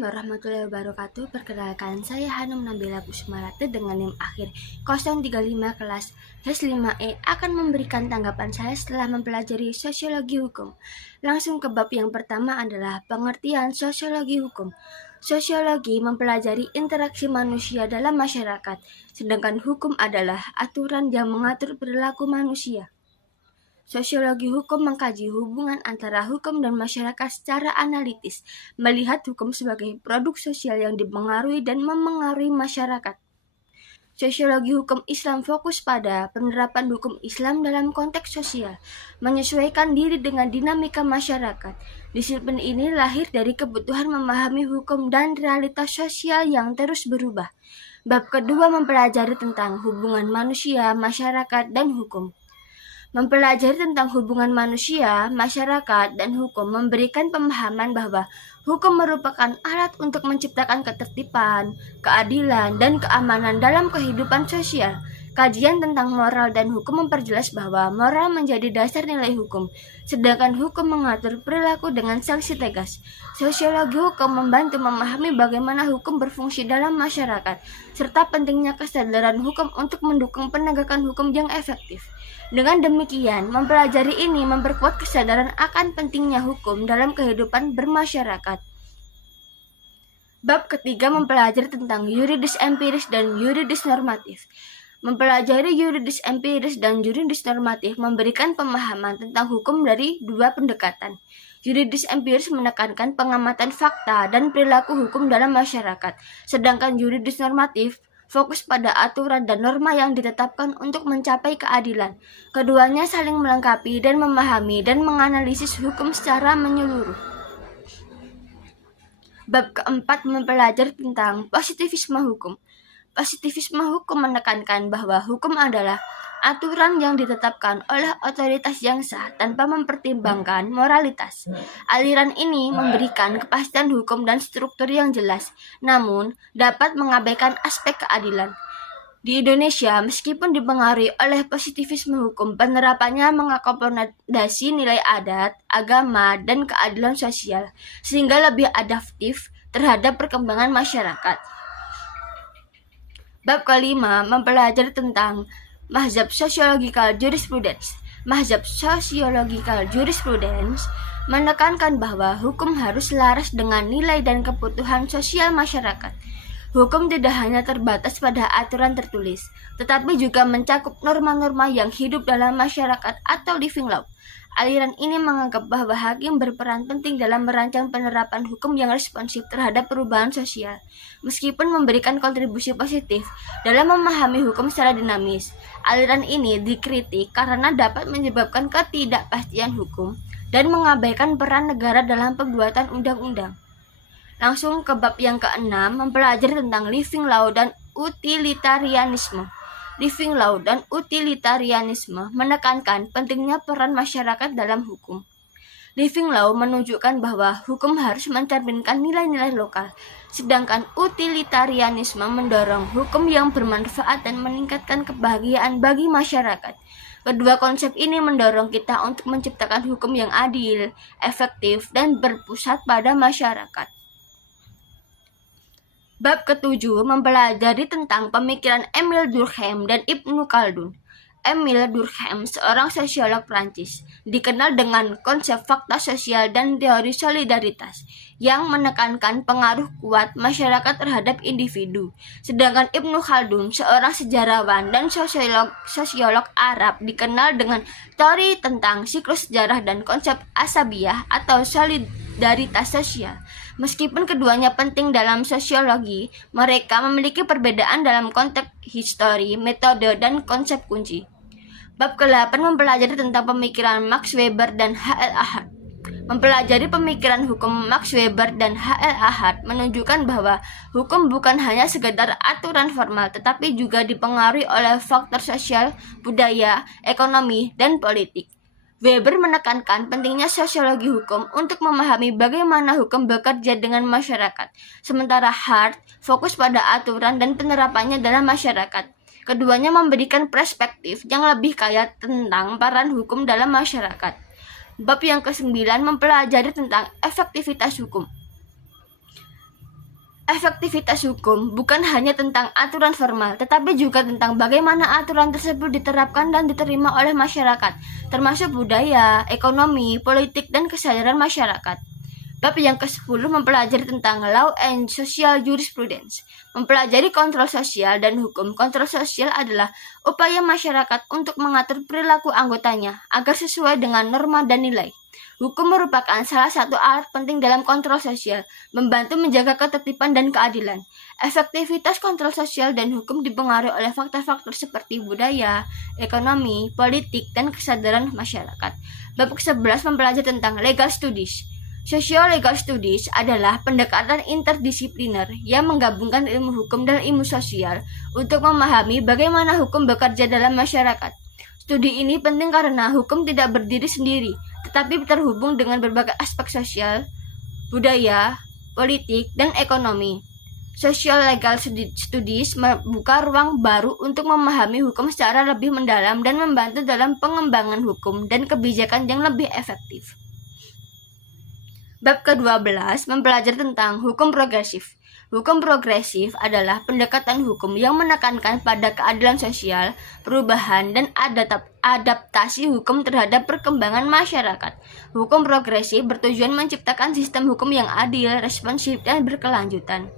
Assalamualaikum warahmatullahi wabarakatuh. Perkenalkan, saya Hanum Nabila Kusmarate dengan NIM akhir 035 kelas HES5E akan memberikan tanggapan saya setelah mempelajari sosiologi hukum. Langsung ke bab yang pertama adalah pengertian sosiologi hukum. Sosiologi mempelajari interaksi manusia dalam masyarakat, sedangkan hukum adalah aturan yang mengatur perilaku manusia. Sosiologi hukum mengkaji hubungan antara hukum dan masyarakat secara analitis, melihat hukum sebagai produk sosial yang dipengaruhi dan memengaruhi masyarakat. Sosiologi hukum Islam fokus pada penerapan hukum Islam dalam konteks sosial, menyesuaikan diri dengan dinamika masyarakat. Disiplin ini lahir dari kebutuhan memahami hukum dan realitas sosial yang terus berubah. Bab kedua mempelajari tentang hubungan manusia, masyarakat, dan hukum. Mempelajari tentang hubungan manusia, masyarakat, dan hukum memberikan pemahaman bahwa hukum merupakan alat untuk menciptakan ketertiban, keadilan, dan keamanan dalam kehidupan sosial. Kajian tentang moral dan hukum memperjelas bahwa moral menjadi dasar nilai hukum, sedangkan hukum mengatur perilaku dengan sanksi tegas. Sosiologi hukum membantu memahami bagaimana hukum berfungsi dalam masyarakat, serta pentingnya kesadaran hukum untuk mendukung penegakan hukum yang efektif. Dengan demikian, mempelajari ini memperkuat kesadaran akan pentingnya hukum dalam kehidupan bermasyarakat. Bab ketiga mempelajari tentang yuridis empiris dan yuridis normatif. Mempelajari yuridis empiris dan yuridis normatif memberikan pemahaman tentang hukum dari dua pendekatan. Yuridis empiris menekankan pengamatan fakta dan perilaku hukum dalam masyarakat, sedangkan yuridis normatif fokus pada aturan dan norma yang ditetapkan untuk mencapai keadilan. Keduanya saling melengkapi dan memahami dan menganalisis hukum secara menyeluruh. Bab keempat mempelajari tentang positivisme hukum. Positivisme hukum menekankan bahwa hukum adalah aturan yang ditetapkan oleh otoritas yang sah tanpa mempertimbangkan moralitas. Aliran ini memberikan kepastian hukum dan struktur yang jelas, namun dapat mengabaikan aspek keadilan. Di Indonesia, meskipun dipengaruhi oleh positivisme hukum, penerapannya mengakomodasi nilai adat, agama, dan keadilan sosial, sehingga lebih adaptif terhadap perkembangan masyarakat. Bab kelima mempelajari tentang mazhab sosiologikal jurisprudence. Mazhab sosiologikal jurisprudence menekankan bahwa hukum harus selaras dengan nilai dan kebutuhan sosial masyarakat. Hukum tidak hanya terbatas pada aturan tertulis, tetapi juga mencakup norma-norma yang hidup dalam masyarakat atau living law. Aliran ini menganggap bahwa hakim berperan penting dalam merancang penerapan hukum yang responsif terhadap perubahan sosial, meskipun memberikan kontribusi positif dalam memahami hukum secara dinamis. Aliran ini dikritik karena dapat menyebabkan ketidakpastian hukum dan mengabaikan peran negara dalam pembuatan undang-undang. Langsung ke bab yang keenam, mempelajari tentang living law dan utilitarianisme. Living law dan utilitarianisme menekankan pentingnya peran masyarakat dalam hukum. Living law menunjukkan bahwa hukum harus mencerminkan nilai-nilai lokal, sedangkan utilitarianisme mendorong hukum yang bermanfaat dan meningkatkan kebahagiaan bagi masyarakat. Kedua konsep ini mendorong kita untuk menciptakan hukum yang adil, efektif, dan berpusat pada masyarakat. Bab ketujuh mempelajari tentang pemikiran Émile Durkheim dan Ibnu Khaldun. Émile Durkheim, seorang sosiolog Prancis, dikenal dengan konsep fakta sosial dan teori solidaritas yang menekankan pengaruh kuat masyarakat terhadap individu. Sedangkan Ibnu Khaldun, seorang sejarawan dan sosiolog Arab, dikenal dengan teori tentang siklus sejarah dan konsep asabiyah atau solidaritas sosial. Meskipun keduanya penting dalam sosiologi, mereka memiliki perbedaan dalam konteks histori, metode, dan konsep kunci. Bab ke-8 mempelajari tentang pemikiran Max Weber dan H.L. Ahad. Mempelajari pemikiran hukum Max Weber dan H.L. Ahad menunjukkan bahwa hukum bukan hanya sekedar aturan formal, tetapi juga dipengaruhi oleh faktor sosial, budaya, ekonomi, dan politik. Weber menekankan pentingnya sosiologi hukum untuk memahami bagaimana hukum bekerja dengan masyarakat, sementara Hart fokus pada aturan dan penerapannya dalam masyarakat. Keduanya memberikan perspektif yang lebih kaya tentang peran hukum dalam masyarakat. Bab yang ke-9 mempelajari tentang efektivitas hukum. Efektivitas hukum bukan hanya tentang aturan formal, tetapi juga tentang bagaimana aturan tersebut diterapkan dan diterima oleh masyarakat, termasuk budaya, ekonomi, politik, dan kesadaran masyarakat. Bab yang ke-10 mempelajari tentang Law and Social Jurisprudence. Mempelajari kontrol sosial dan hukum. Kontrol sosial adalah upaya masyarakat untuk mengatur perilaku anggotanya agar sesuai dengan norma dan nilai. Hukum merupakan salah satu alat penting dalam kontrol sosial, membantu menjaga ketertiban dan keadilan. Efektivitas kontrol sosial dan hukum dipengaruhi oleh faktor-faktor seperti budaya, ekonomi, politik, dan kesadaran masyarakat. Bab ke-11 mempelajari tentang legal studies. Socio-legal studies adalah pendekatan interdisipliner yang menggabungkan ilmu hukum dan ilmu sosial untuk memahami bagaimana hukum bekerja dalam masyarakat. Studi ini penting karena hukum tidak berdiri sendiri, tetapi terhubung dengan berbagai aspek sosial, budaya, politik, dan ekonomi. Social legal studies membuka ruang baru untuk memahami hukum secara lebih mendalam dan membantu dalam pengembangan hukum dan kebijakan yang lebih efektif. Bab ke-12 mempelajari tentang hukum progresif. Hukum progresif adalah pendekatan hukum yang menekankan pada keadilan sosial, perubahan, dan adaptasi hukum terhadap perkembangan masyarakat. Hukum progresif bertujuan menciptakan sistem hukum yang adil, responsif, dan berkelanjutan.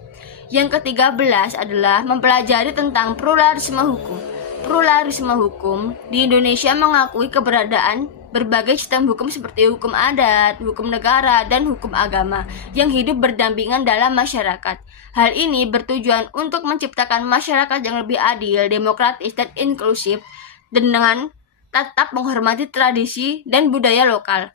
Yang ke-13 adalah mempelajari tentang pluralisme hukum. Pluralisme hukum di Indonesia mengakui keberadaan berbagai sistem hukum seperti hukum adat, hukum negara, dan hukum agama yang hidup berdampingan dalam masyarakat. Hal ini bertujuan untuk menciptakan masyarakat yang lebih adil, demokratis, dan inklusif dengan tetap menghormati tradisi dan budaya lokal.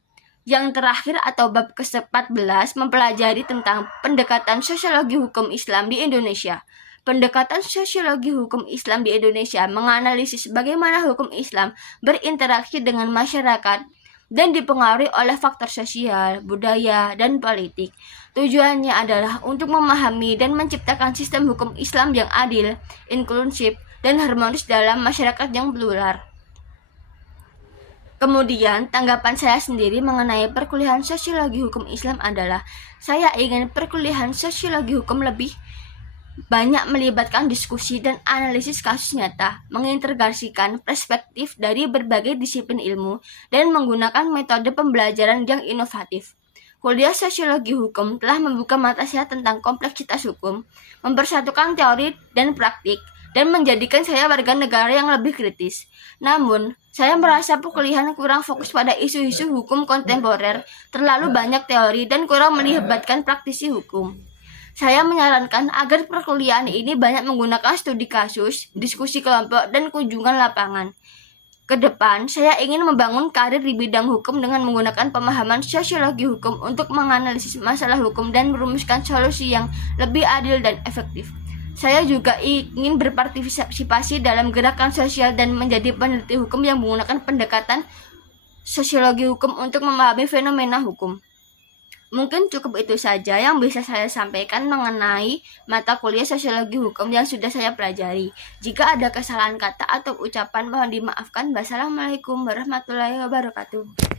Yang terakhir atau bab ke-14 mempelajari tentang pendekatan sosiologi hukum Islam di Indonesia. Pendekatan sosiologi hukum Islam di Indonesia menganalisis bagaimana hukum Islam berinteraksi dengan masyarakat dan dipengaruhi oleh faktor sosial, budaya, dan politik. Tujuannya adalah untuk memahami dan menciptakan sistem hukum Islam yang adil, inklusif, dan harmonis dalam masyarakat yang plural. Kemudian, tanggapan saya sendiri mengenai perkuliahan sosiologi hukum Islam adalah saya ingin perkuliahan sosiologi hukum lebih banyak melibatkan diskusi dan analisis kasus nyata, mengintegrasikan perspektif dari berbagai disiplin ilmu, dan menggunakan metode pembelajaran yang inovatif. Kuliah sosiologi hukum telah membuka mata saya tentang kompleksitas hukum, mempersatukan teori dan praktik, dan menjadikan saya warga negara yang lebih kritis. Namun, saya merasa perkuliahan kurang fokus pada isu-isu hukum kontemporer, terlalu banyak teori, dan kurang melibatkan praktisi hukum. Saya menyarankan agar perkuliahan ini banyak menggunakan studi kasus, diskusi kelompok, dan kunjungan lapangan. Kedepan, saya ingin membangun karir di bidang hukum dengan menggunakan pemahaman sosiologi hukum untuk menganalisis masalah hukum dan merumuskan solusi yang lebih adil dan efektif. Saya juga ingin berpartisipasi dalam gerakan sosial dan menjadi peneliti hukum yang menggunakan pendekatan sosiologi hukum untuk memahami fenomena hukum. Mungkin cukup itu saja yang bisa saya sampaikan mengenai mata kuliah sosiologi hukum yang sudah saya pelajari. Jika ada kesalahan kata atau ucapan mohon dimaafkan. Wassalamualaikum warahmatullahi wabarakatuh.